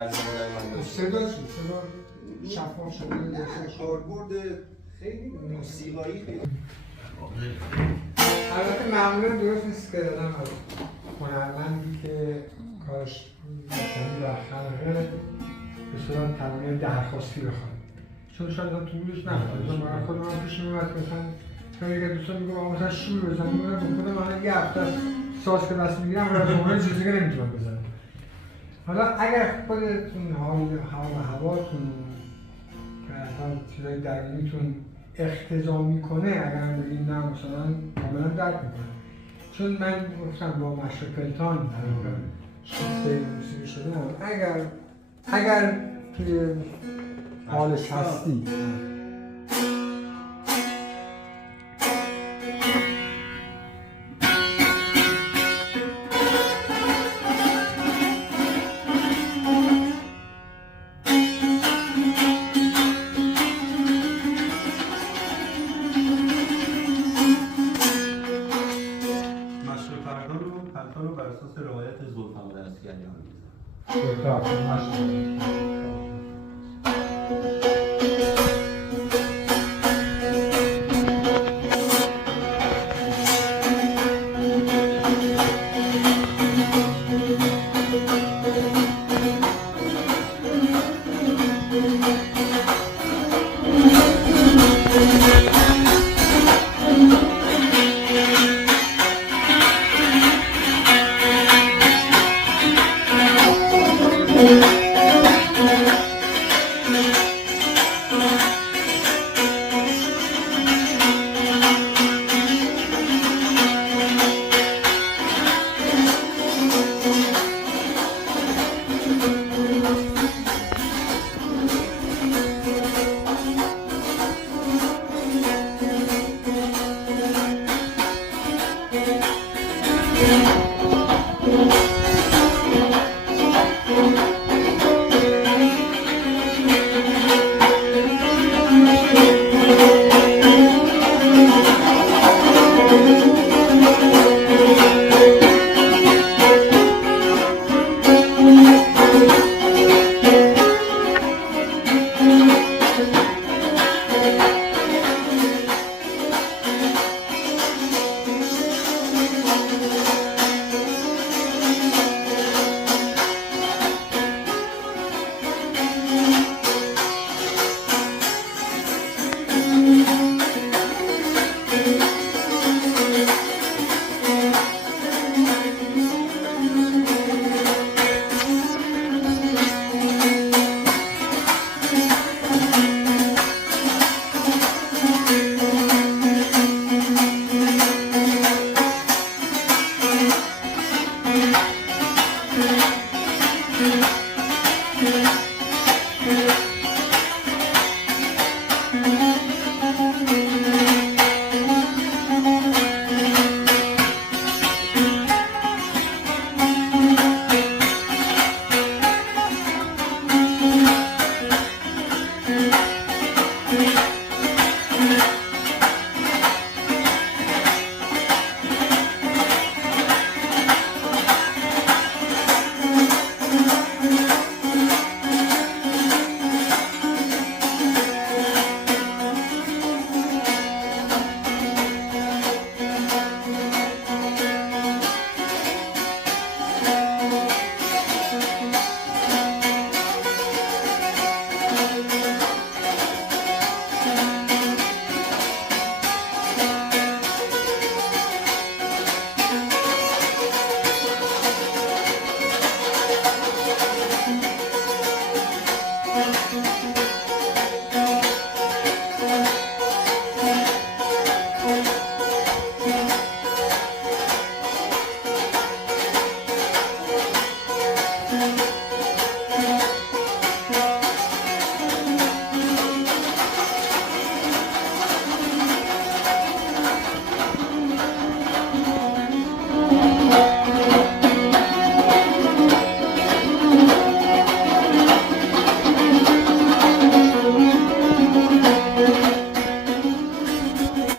صدا چی؟ صدا شفاف شده کاربرد خیلی موسیقایی خیلی البته معمولا درست نیست که آدم هنرمندی که کارش مفهومی و خلقه به صورت تمامی درخواستی بخواد چون شاید هم تو روز نخواد برای خود من پیش میمد مثلا خیلی که دوستان میگو آقا مثلا شور بزن میگم خودم من یه هفته از ساز که دست میگیرم برای شما چیزی که نمیتونم بزنم حالا اگر خودتون حال هواتون که اصلا چیزای درونیتون اقتضا میکنه اگر بگید نه مثلا کاملا درک میکنه چون من گفتم با مشق پلتان در واقع شیفته موسیقی شدم اگر توی حالش هستی پلتان رو بر اساس روایت زلفقار اسگریان Thank you.